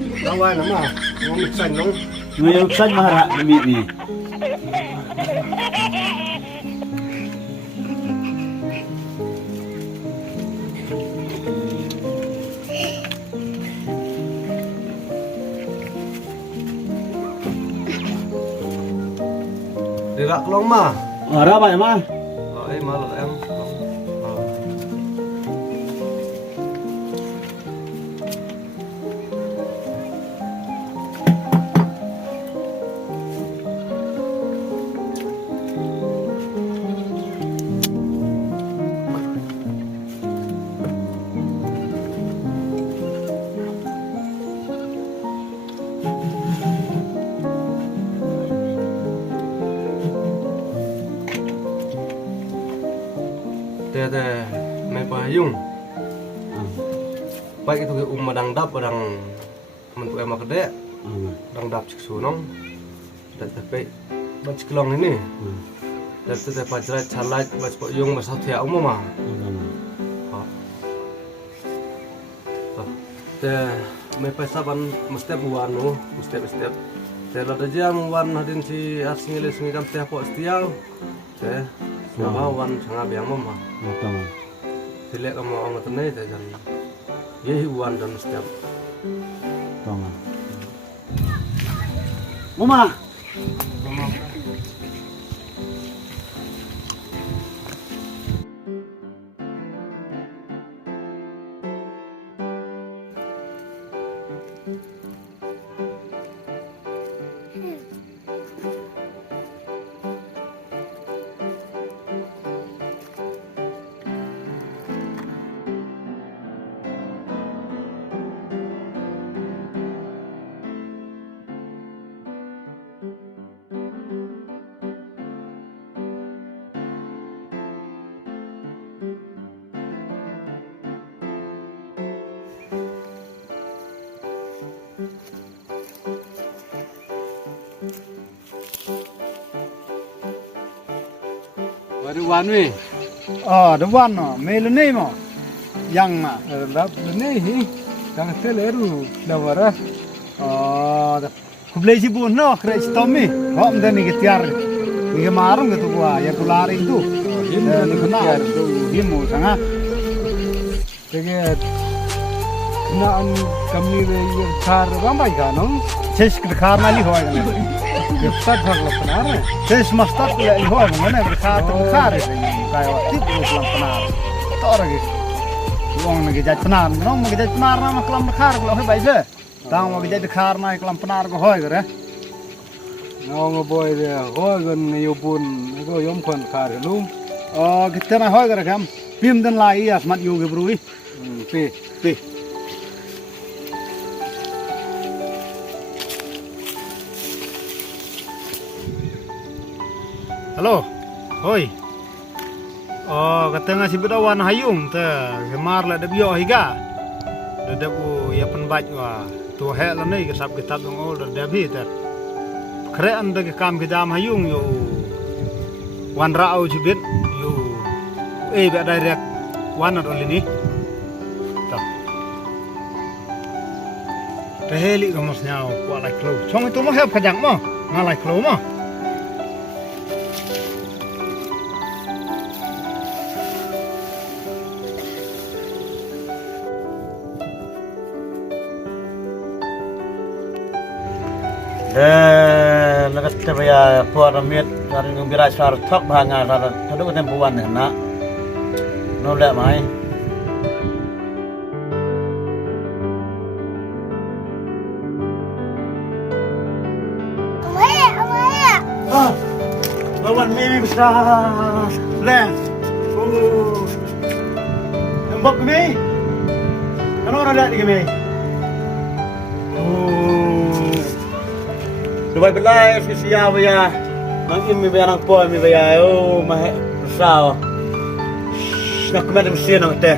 Lawan nama, mau mixan dong. Ngayuksan mahara ni. Dirak long mah. Ara ba mah? Malu yang. Teh main payung. Baik itu madang dap madang mentuk emak gede. Dang dap cik sunong. Dan tapi bac kelong ini. Dan itu teh pajrat calat bac payung masa tia umum mah. Teh main pesaban mesti buanu, mesti. Teh lada jam wan hadin si arsingilis ngidam teh pok setiang. Teh Nabawan sangat biang mama. Betul. Tidak kamu orang tenai saja. Ye hibuan dan setiap. Tama. Mama. Baru wanwe. Dewan melu ni mo. Yang ma. Lap ni kang teleru lawara. Kublai si bun no, kira si Tommy. Kau mesti ni ketiar. Ni kemarin gitu gua, yang kulari itu. Ni kena. Himu sangat. Jadi kenaan kami yang car ramai kan? Ses kerkar nali hoy kan. Gepsat harus benar. Ses mastak ya hoy kan. Kerkar itu. Kayak waktu itu kelam penar. Tak lagi. Uang lagi jadi penar. Nong lagi jadi penar nama kelam kerkar kalau hoy baik je. Tang lagi jadi kerkar nama kelam penar ko hoy kan. Nong boy dia hoy kan yupun itu yom kon kar lu. Kita nak hoy kan kam. Pim dan lai asmat yoga berui. Pi. Halo, hoi. Kata ngasih bedawan hayung teh, kemar lah debio higa. Debu ya penbac wa, tu hek lah ni kesap kitab yang ol debi teh. Keraan dek kam kejam hayung yo. Wan rau jibit yo. Be direct wan atau ini. Tak. Teheli kamusnya kualai klo. Cong itu mah hep kejang mah, ngalai klo mah. Lakas terbayar puan ramit dari ngumbira suara tok bahanga dari tadu tempuan nak nolak mai. Lawan mimi besar, leh, embok mimi, kan orang lihat ni mimi. Dubai belai sia ya. Mangin mi bayarang po mi bayar mah besar. Nak kemana mesti nak teh.